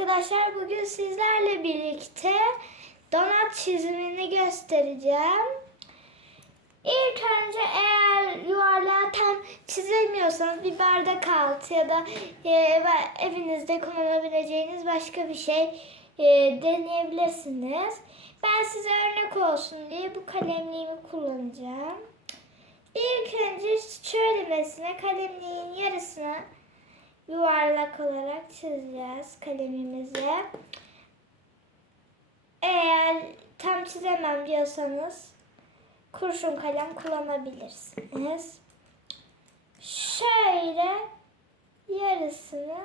arkadaşlar bugün sizlerle birlikte donat çizimini göstereceğim. İlk önce eğer yuvarlağı tam çizemiyorsanız bir bardak altı ya da e, evinizde kullanabileceğiniz başka bir şey e, deneyebilirsiniz. Ben size örnek olsun diye bu kalemliğimi kullanacağım. İlk önce şöylemesine kalemliğin yarısını yuvarlak olarak çizeceğiz kalemimizi. Eğer tam çizemem diyorsanız kurşun kalem kullanabilirsiniz. Şöyle yarısını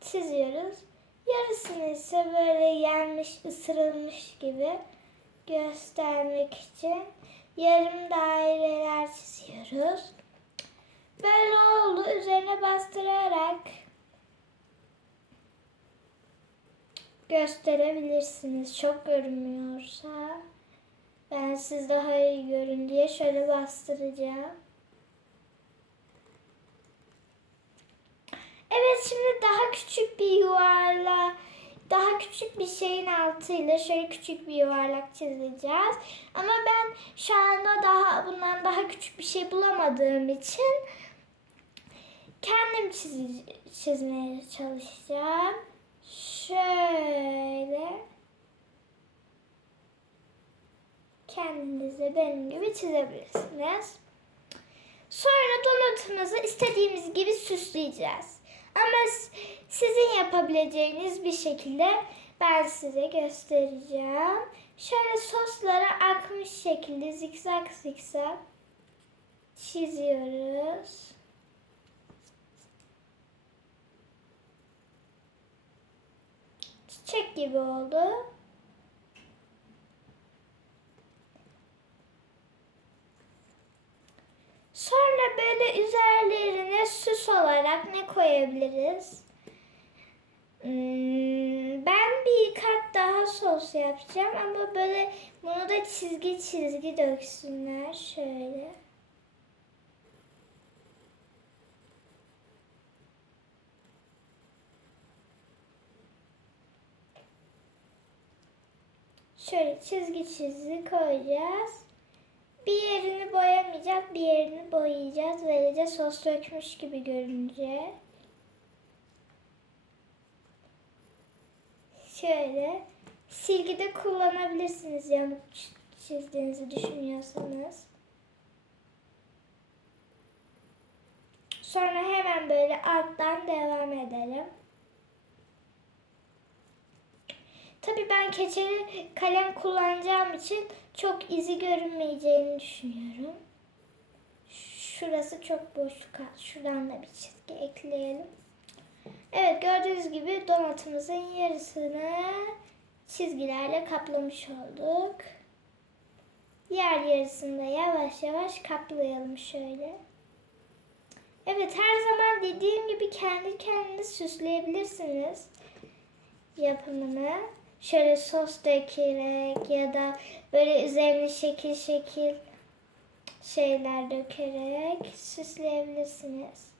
çiziyoruz. Yarısını ise böyle yenmiş, ısırılmış gibi göstermek için yarım daireler çiziyoruz. Böyle oldu. Üzerine bastırarak gösterebilirsiniz. Çok görünmüyorsa ben siz daha iyi görün diye şöyle bastıracağım. Evet şimdi daha küçük bir yuvarlak daha küçük bir şeyin altıyla şöyle küçük bir yuvarlak çizeceğiz. Ama ben şu anda daha bundan daha küçük bir şey bulamadığım için kendim çiz çizmeye çalışacağım. Şöyle kendiniz de benim gibi çizebilirsiniz. Sonra donatımızı istediğimiz gibi süsleyeceğiz. Ama sizin yapabileceğiniz bir şekilde ben size göstereceğim. Şöyle soslara akmış şekilde zikzak zikzak çiziyoruz. Çiçek gibi oldu. Sonra böyle üzerlerine süs olarak ne koyabiliriz? Hmm, ben bir kat daha sos yapacağım ama böyle bunu da çizgi çizgi döksünler şöyle. Şöyle çizgi çizgi koyacağız. Bir yerini boyamayacak, bir yerini boyayacağız. Böylece sos dökmüş gibi görünecek. Şöyle silgi de kullanabilirsiniz yamuk çizdiğinizi düşünüyorsanız. Sonra hemen böyle alttan devam edelim. Tabii ben keçeli kalem kullanacağım için çok izi görünmeyeceğini düşünüyorum. Şurası çok boşluk. Şuradan da bir çizgi ekleyelim. Evet gördüğünüz gibi donatımızın yarısını çizgilerle kaplamış olduk. Diğer yarısını da yavaş yavaş kaplayalım şöyle. Evet her zaman dediğim gibi kendi kendiniz süsleyebilirsiniz yapımını şöyle sos dökerek ya da böyle üzerine şekil şekil şeyler dökerek süsleyebilirsiniz.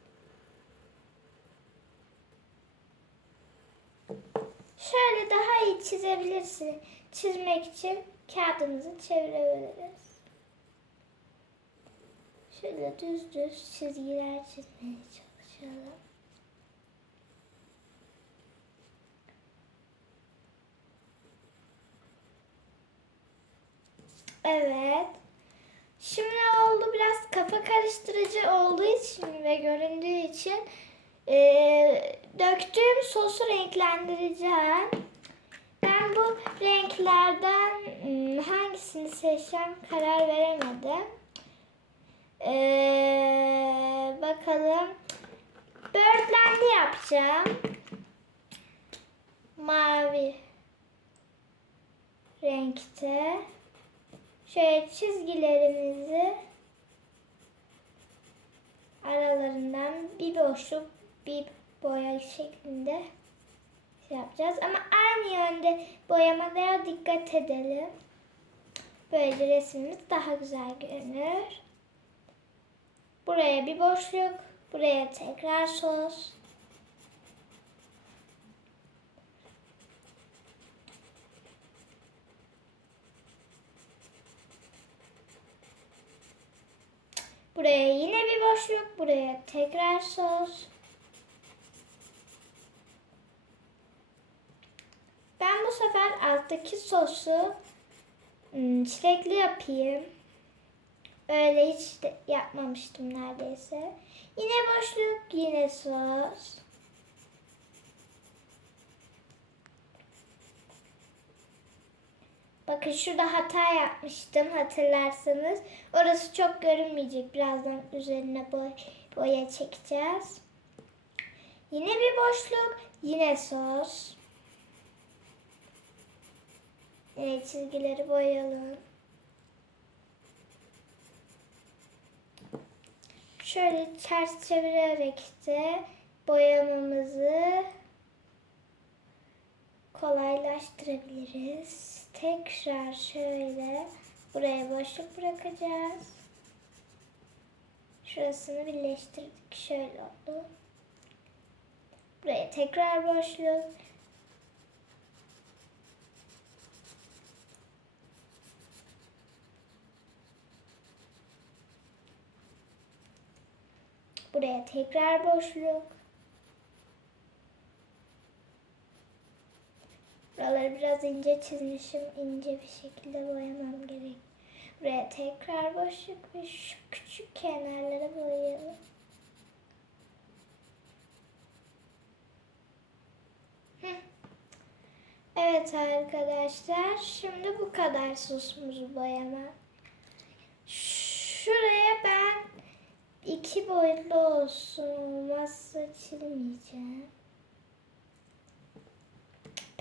Şöyle daha iyi çizebilirsiniz. Çizmek için kağıdımızı çevirebiliriz. Şöyle düz düz çizgiler çizmeye çalışalım. Evet. Şimdi oldu biraz kafa karıştırıcı olduğu için ve göründüğü için e, döktüğüm sosu renklendireceğim. Ben bu renklerden hmm, hangisini seçeceğim karar veremedim. E, bakalım. Birdland'i yapacağım. Mavi renkte. Şöyle çizgilerimizi aralarından bir boşluk bir boya şeklinde şey yapacağız. Ama aynı yönde boyamalara dikkat edelim. Böylece resmimiz daha güzel görünür. Buraya bir boşluk, buraya tekrar sos. Buraya yine bir boşluk. Buraya tekrar sos. Ben bu sefer alttaki sosu hmm, çilekli yapayım. Öyle hiç yapmamıştım neredeyse. Yine boşluk, yine sos. Bakın şurada hata yapmıştım hatırlarsanız. Orası çok görünmeyecek. Birazdan üzerine boy, boya çekeceğiz. Yine bir boşluk, yine sos. Evet çizgileri boyayalım. Şöyle ters çevirerek de boyamamızı kolaylaştırabiliriz. Tekrar şöyle buraya boşluk bırakacağız. Şurasını birleştirdik. Şöyle oldu. Buraya tekrar boşluk. Buraya tekrar boşluk. Buraları biraz ince çizmişim. İnce bir şekilde boyamam gerek. Buraya tekrar boşluk ve şu küçük kenarlara boyayalım. Evet arkadaşlar. Şimdi bu kadar sosumuzu boyama. Şuraya ben iki boyutlu olsun. Olmazsa çizmeyeceğim.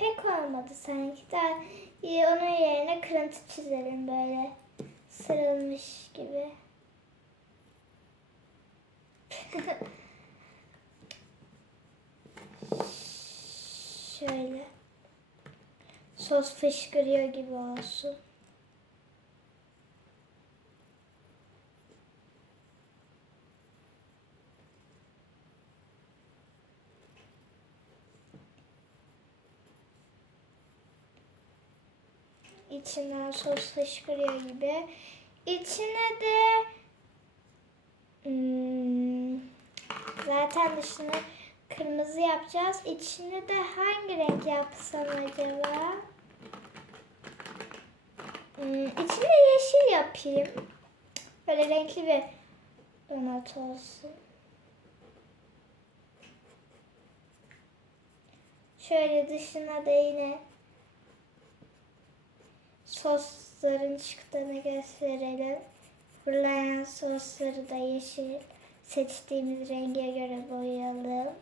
Pek olmadı sanki. Daha iyi onun yerine kırıntı çizelim böyle. Sarılmış gibi. Şöyle. Sos fışkırıyor gibi olsun. İçinden sos fışkırıyor gibi. İçine de hmm, zaten dışını kırmızı yapacağız. İçine de hangi renk yapsam acaba? Hmm, içine yeşil yapayım. Böyle renkli bir donat olsun. Şöyle dışına da yine sosların çıktığını gösterelim. Fırlayan sosları da yeşil. Seçtiğimiz renge göre boyayalım.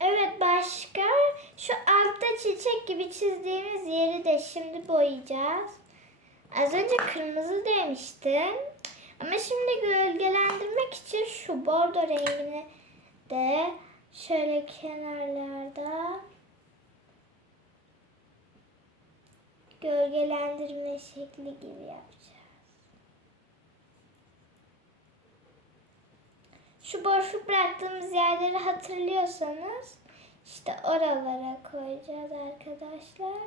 Evet başka şu altta çiçek gibi çizdiğimiz yeri de şimdi boyayacağız. Az önce kırmızı demiştim. Ama şimdi gölgelendirmek için şu bordo rengini de şöyle kenarlarda gölgelendirme şekli gibi yapacağız. Şu boşluk bıraktığımız yerleri hatırlıyorsanız işte oralara koyacağız arkadaşlar.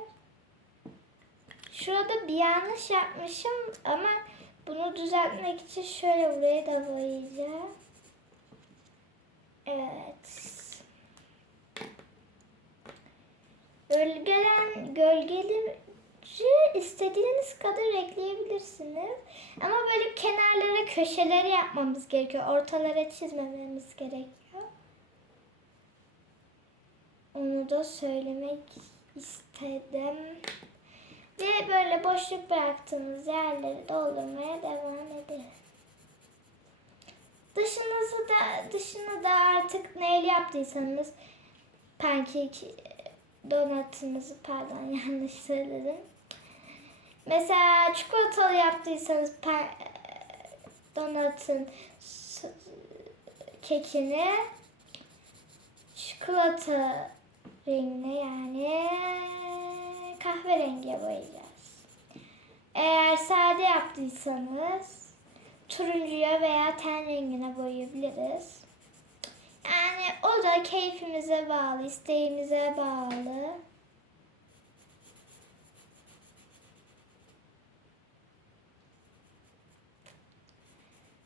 Şurada bir yanlış yapmışım ama bunu düzeltmek için şöyle buraya da boyayacağım. Evet. Gölgelen, gölgeli istediğiniz kadar ekleyebilirsiniz. Ama böyle kenarlara, köşeleri yapmamız gerekiyor. Ortalara çizmememiz gerekiyor. Onu da söylemek istedim. Ve böyle boşluk bıraktığımız yerleri doldurmaya devam edelim. Dışınızı da dışını da artık neyle yaptıysanız pankek donatınızı pardon yanlış söyledim. Mesela çikolatalı yaptıysanız donatın kekini çikolata rengine yani kahverengiye boyayacağız. Eğer sade yaptıysanız turuncuya veya ten rengine boyayabiliriz. Yani o da keyfimize bağlı, isteğimize bağlı.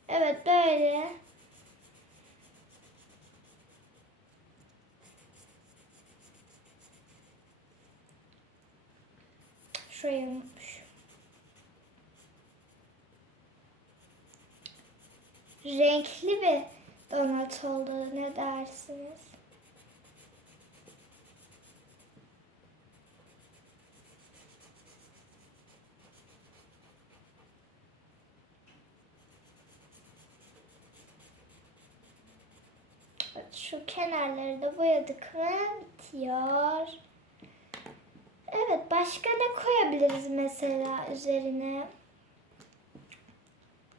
Evet böyle. Şuraya unutmuşum. Renkli ve donat oldu. Ne dersiniz? Şu kenarları da boyadık mı bitiyor. Evet başka ne koyabiliriz mesela üzerine?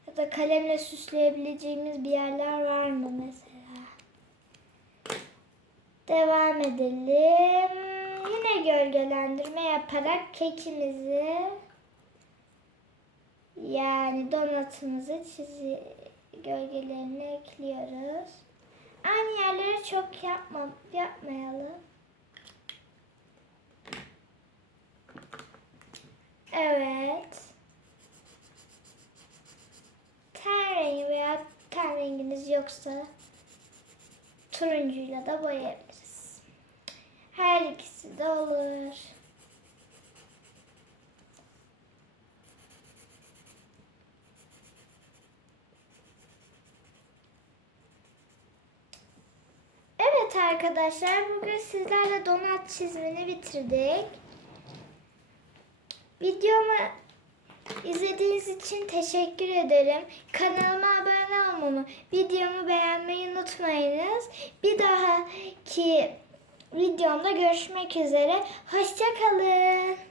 Ya da kalemle süsleyebileceğimiz bir yerler var mı mesela? Devam edelim. Yine gölgelendirme yaparak kekimizi yani donatımızı çizi gölgelerini ekliyoruz. Aynı yerleri çok yapma, yapmayalım. Evet. Ten rengi veya ten renginiz yoksa turuncuyla da boyayabiliriz. Her ikisi de olur. Evet arkadaşlar bugün sizlerle donat çizimini bitirdik. Videomu izlediğiniz için teşekkür ederim. Kanalıma abone olmamı, videomu beğenmeyi unutmayınız. Bir dahaki videomda görüşmek üzere. Hoşçakalın.